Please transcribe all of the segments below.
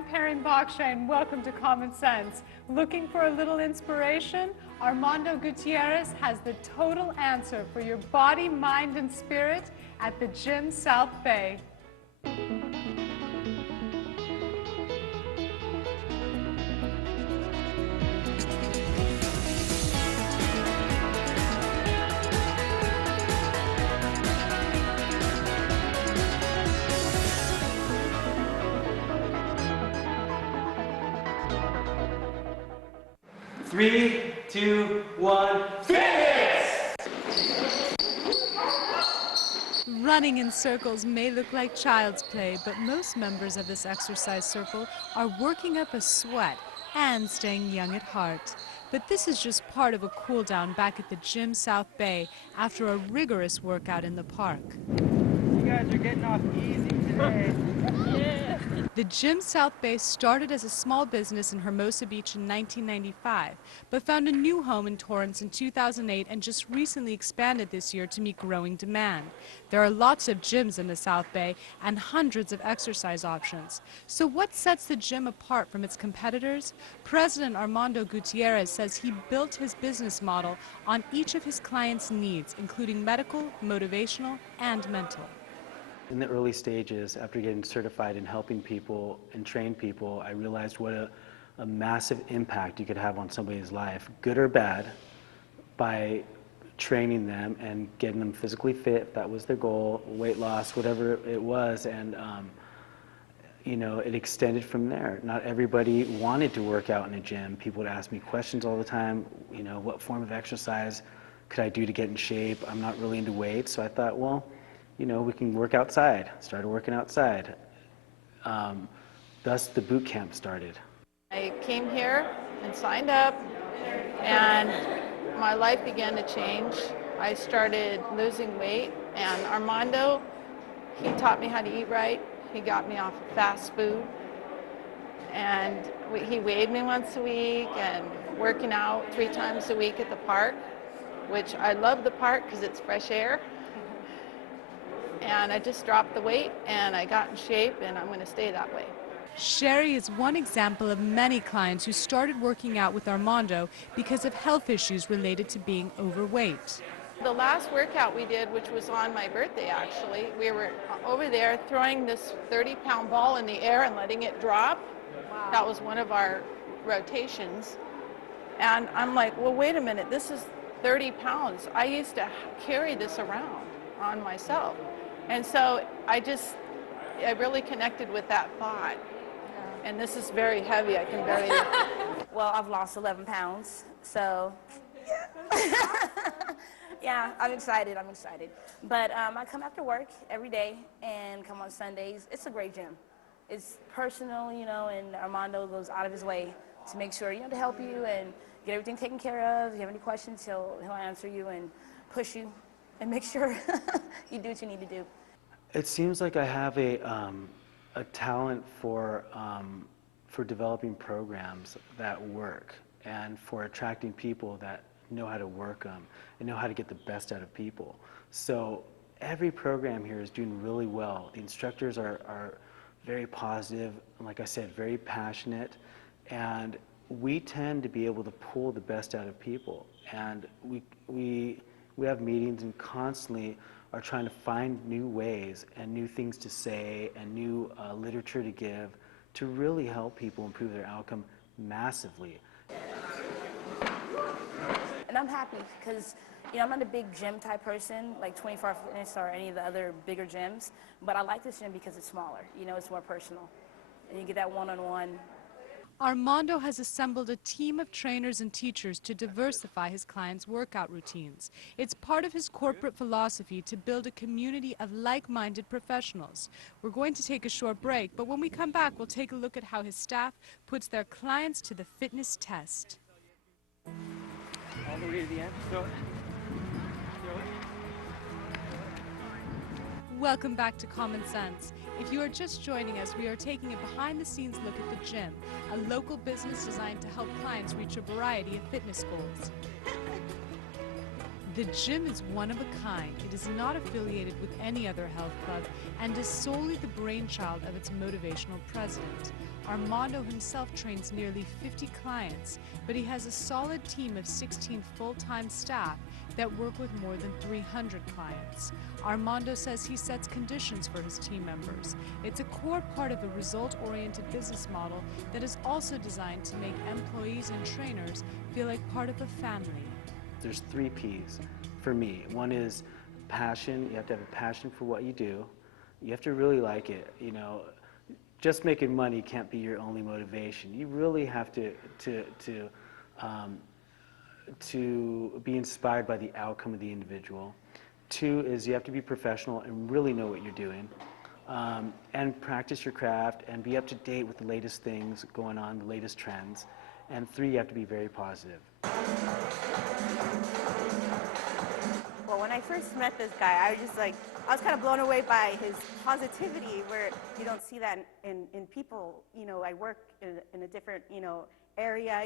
I'm Perrin Bakshay, and welcome to Common Sense. Looking for a little inspiration? Armando Gutierrez has the total answer for your body, mind, and spirit at the Gym South Bay. Three, two, one, fitness! Running in circles may look like child's play, but most members of this exercise circle are working up a sweat and staying young at heart. But this is just part of a cool down back at the Gym South Bay after a rigorous workout in the park. You guys are getting off easy today. The Gym South Bay started as a small business in Hermosa Beach in 1995, but found a new home in Torrance in 2008 and just recently expanded this year to meet growing demand. There are lots of gyms in the South Bay and hundreds of exercise options. So what sets the gym apart from its competitors? President Armando Gutierrez says he built his business model on each of his clients' needs, including medical, motivational, and mental. In the early stages, after getting certified and helping people and train people, I realized what a massive impact you could have on somebody's life, good or bad, by training them and getting them physically fit, if that was their goal, weight loss, whatever it was, and you know, it extended from there. Not everybody wanted to work out in a gym. People would ask me questions all the time, you know, what form of exercise could I do to get in shape? I'm not really into weights, so I thought, well, you know, we can work outside. Started working outside. Thus, the boot camp started. I came here and signed up, and my life began to change. I started losing weight, and Armando, he taught me how to eat right. He got me off of fast food, and he weighed me once a week, and working out 3 times a week at the park, which I love the park because it's fresh air. And I just dropped the weight, and I got in shape, and I'm going to stay that way. Sherry is one example of many clients who started working out with Armando because of health issues related to being overweight. The last workout we did, which was on my birthday actually, we were over there throwing this 30-pound ball in the air and letting it drop. Wow. That was one of our rotations. And I'm like, well, wait a minute, this is 30 pounds. I used to carry this around on myself. And so I really connected with that thought. Yeah. And this is very heavy, I can barely. Well, I've lost 11 pounds, so yeah. Yeah, I'm excited. But I come after work every day and come on Sundays. It's a great gym. It's personal, you know, and Armando goes out of his way to make sure, you know, to help you and get everything taken care of. If you have any questions, he'll answer you and push you and make sure you do what you need to do. It seems like I have a talent for developing programs that work and for attracting people that know how to work them and know how to get the best out of people. So every program here is doing really well. The instructors are very positive, and like I said, very passionate, and we tend to be able to pull the best out of people. And we have meetings and constantly are trying to find new ways and new things to say and new literature to give to really help people improve their outcome massively. And I'm happy because, you know, I'm not a big gym type person like 24 Hour Fitness or any of the other bigger gyms, but I like this gym because it's smaller. You know, it's more personal, and you get that one-on-one. Armando has assembled a team of trainers and teachers to diversify his clients' workout routines. It's part of his corporate philosophy to build a community of like-minded professionals. We're going to take a short break, but when we come back, we'll take a look at how his staff puts their clients to the fitness test. All the way to the end. Throw it. Welcome back to Common Sense. If you are just joining us, we are taking a behind-the-scenes look at the gym, a local business designed to help clients reach a variety of fitness goals. The gym is one of a kind. It is not affiliated with any other health club and is solely the brainchild of its motivational president. Armando himself trains nearly 50 clients, but he has a solid team of 16 full-time staff that work with more than 300 clients. Armando says he sets conditions for his team members. It's a core part of a result-oriented business model that is also designed to make employees and trainers feel like part of a family. There's 3 P's for me. One is passion. You have to have a passion for what you do. You have to really like it. You know, just making money can't be your only motivation. You really have to be inspired by the outcome of the individual. 2 is you have to be professional and really know what you're doing, and practice your craft and be up to date with the latest things going on, the latest trends. And 3, you have to be very positive. Well, when I first met this guy, I was kind of blown away by his positivity, where you don't see that in people. You know, I work in a different, area.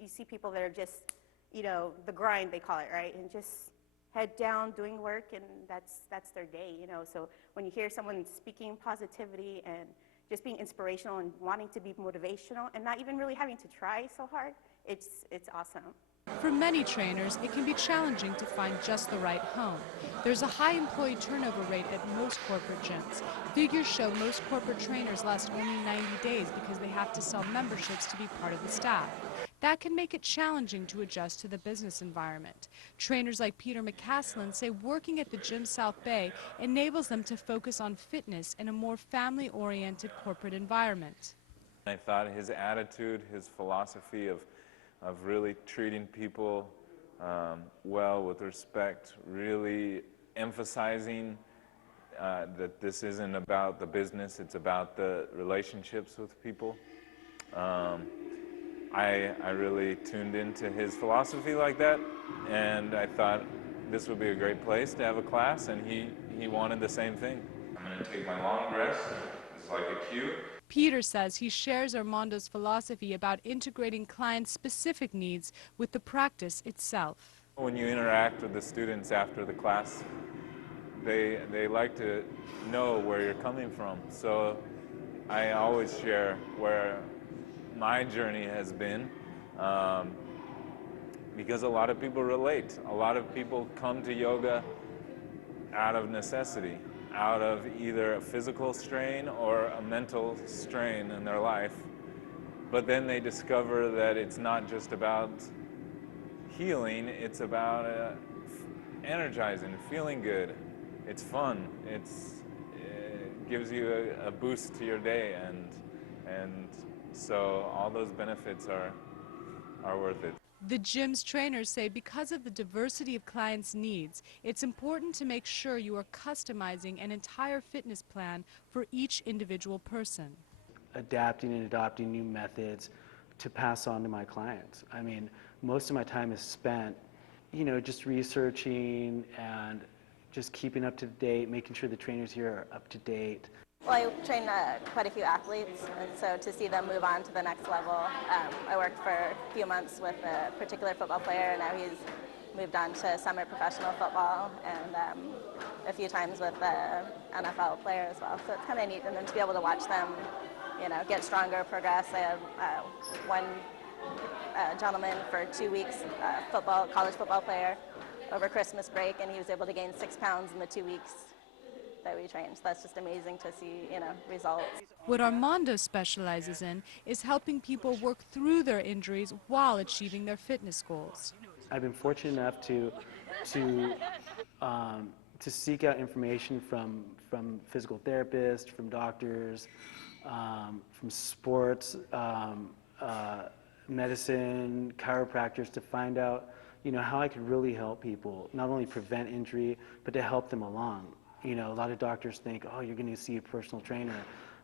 You see people that are just, the grind, they call it, right? And just head down doing work, and that's their day, So when you hear someone speaking positivity and just being inspirational and wanting to be motivational and not even really having to try so hard, it's awesome. For many trainers, it can be challenging to find just the right home. There's a high employee turnover rate at most corporate gyms. Figures show most corporate trainers last only 90 days because they have to sell memberships to be part of the staff. That can make it challenging to adjust to the business environment. Trainers like Peter McCaslin say working at the Gym South Bay enables them to focus on fitness in a more family-oriented corporate environment. I thought his attitude, his philosophy of really treating people well, with respect, really emphasizing that this isn't about the business, it's about the relationships with people. I really tuned into his philosophy like that, and I thought this would be a great place to have a class, and he wanted the same thing. I'm going to take my long rest. It's like a cue. Peter says he shares Armando's philosophy about integrating clients' specific needs with the practice itself. When you interact with the students after the class, they like to know where you're coming from. So I always share where my journey has been, because a lot of people relate. A lot of people come to yoga out of necessity, out of either a physical strain or a mental strain in their life. But then they discover that it's not just about healing, it's about energizing, feeling good. It's fun. It gives you a boost to your day, and so all those benefits are worth it. The gym's trainers say because of the diversity of clients' needs, it's important to make sure you are customizing an entire fitness plan for each individual person. Adapting and adopting new methods to pass on to my clients. I mean, most of my time is spent, just researching and just keeping up to date, making sure the trainers here are up to date. Well, I train quite a few athletes, and so to see them move on to the next level, I worked for a few months with a particular football player, and now he's moved on to semi-professional football, and a few times with an NFL player as well. So it's kind of neat, and then to be able to watch them, get stronger, progress. I have one gentleman for 2 weeks, college football player, over Christmas break, and he was able to gain 6 pounds in the 2 weeks that we trained. So that's just amazing to see, results. What Armando specializes in is helping people work through their injuries while achieving their fitness goals. I've been fortunate enough to seek out information from physical therapists, from doctors, from sports, medicine, chiropractors, to find out, how I could really help people, not only prevent injury, but to help them along. A lot of doctors think, oh, you're going to see a personal trainer,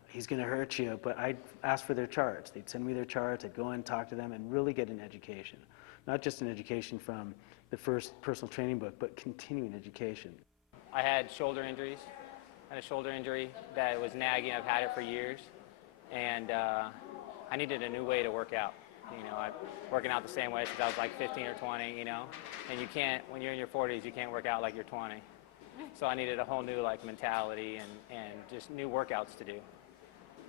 he's going to hurt you. But I'd ask for their charts. They'd send me their charts. I'd go in and talk to them and really get an education. Not just an education from the first personal training book, but continuing education. I had shoulder injuries. I had a shoulder injury that was nagging. I've had it for years. And I needed a new way to work out. I'm working out the same way since I was like 15 or 20, and you can't, when you're in your 40s, you can't work out like you're 20. So I needed a whole new mentality and just new workouts to do.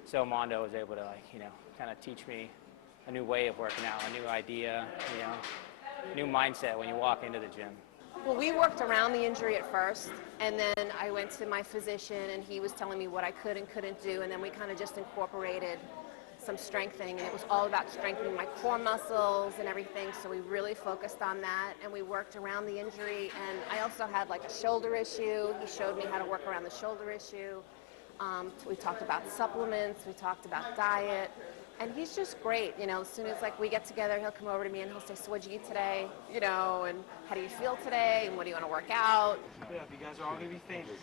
so Mondo was able to, like, you know, kind of teach me a new way of working out, a new idea, you know, new mindset when you walk into the gym. Well, we worked around the injury at first, and then I went to my physician, and he was telling me what I could and couldn't do, and then we kind of just incorporated some strengthening, and it was all about strengthening my core muscles and everything, so we really focused on that, and we worked around the injury, and I also had like a shoulder issue. He showed me how to work around the shoulder issue. We talked about supplements, we talked about diet, and he's just great. You know, as soon as like we get together, he'll come over to me and he'll say, so what'd you eat today? You know, and how do you feel today? And what do you want to work out? Yeah, you guys are all going to be famous.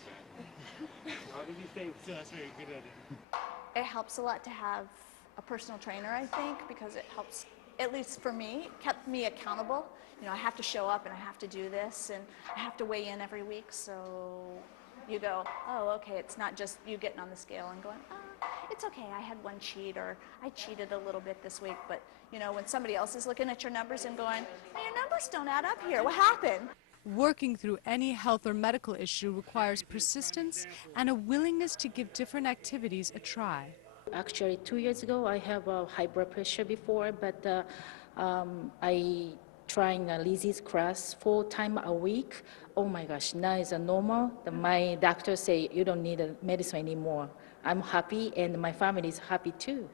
All going to be famous. So that's very good at it. It helps a lot to have a personal trainer, I think, because it helps, at least for me, kept me accountable. You know, I have to show up and I have to do this and I have to weigh in every week, so you go, oh, okay, it's not just you getting on the scale and going, it's okay, I had one cheat, or I cheated a little bit this week, but you know, when somebody else is looking at your numbers and going, hey, your numbers don't add up here, what happened? Working through any health or medical issue requires persistence and a willingness to give different activities a try. Actually, 2 years ago, I have high blood pressure before, but I trying Lizzie's class 4 times a week. Oh my gosh, now it's a normal. My doctor say you don't need a medicine anymore. I'm happy, and my family is happy too.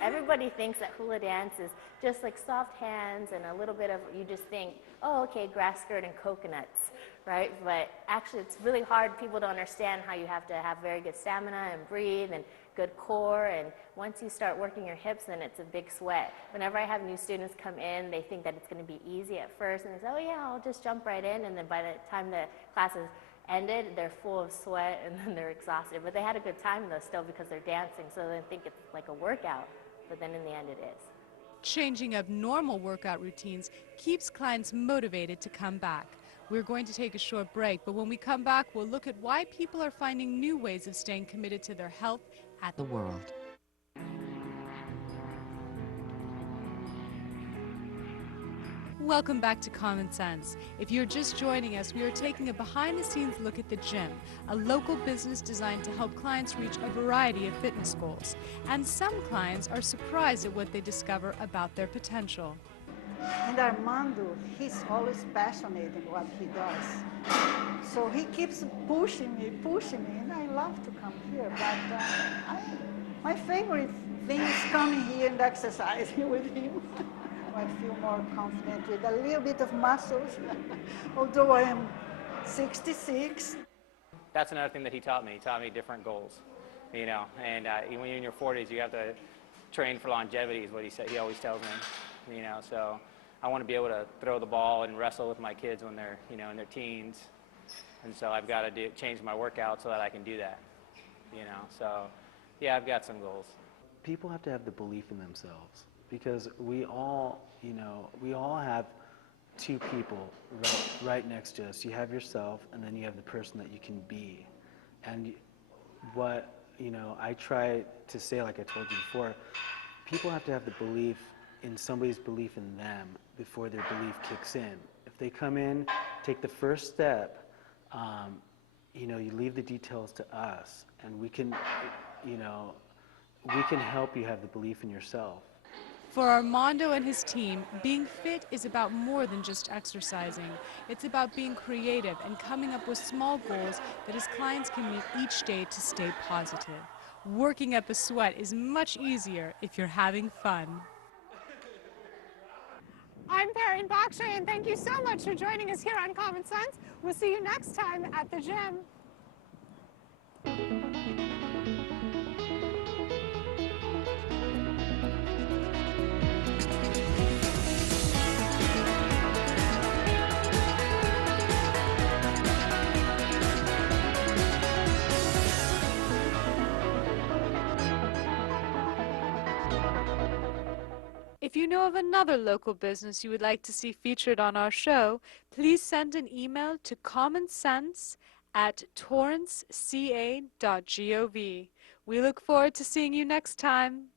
Everybody thinks that hula dance is just like soft hands and a little bit of, you just think, oh, okay, grass skirt and coconuts, right? But actually it's really hard. People don't understand how you have to have very good stamina and breathe and good core, and once you start working your hips, then it's a big sweat. Whenever I have new students come in, they think that it's going to be easy at first, and they say, oh yeah, I'll just jump right in, and then by the time the class is ended, they're full of sweat and then they're exhausted. But they had a good time though still because they're dancing, so they think it's like a workout, but then in the end it is. Changing up normal workout routines keeps clients motivated to come back. We're going to take a short break, but when we come back, we'll look at why people are finding new ways of staying committed to their health at the world. Welcome back to Common Sense. If you're just joining us, we are taking a behind-the-scenes look at The Gym, a local business designed to help clients reach a variety of fitness goals. And some clients are surprised at what they discover about their potential. And Armando, he's always passionate in what he does. So he keeps pushing me, and I love to come here. But my favorite thing is coming here and exercising with him. I feel more confident with a little bit of muscles, although I am 66. That's another thing that he taught me. He taught me different goals, you know, and when you're in your 40s, you have to train for longevity is what he said. He always tells me, you know, so I want to be able to throw the ball and wrestle with my kids when they're, you know, in their teens, and so I've got to change my workout so that I can do that, you know, so yeah, I've got some goals. People have to have the belief in themselves, because we all, you know, we all have two people right next to us. You have yourself, and then you have the person that you can be. And what, you know, I try to say, like I told you before, people have to have the belief in somebody's belief in them before their belief kicks in. If they come in, take the first step, you know, you leave the details to us, and we can, you know, we can help you have the belief in yourself. For Armando and his team, being fit is about more than just exercising. It's about being creative and coming up with small goals that his clients can meet each day to stay positive. Working up a sweat is much easier if you're having fun. I'm Perrin Bakshay, and thank you so much for joining us here on Common Sense. We'll see you next time at the gym. If you know of another local business you would like to see featured on our show, please send an email to commonsense@torranceca.gov. We look forward to seeing you next time.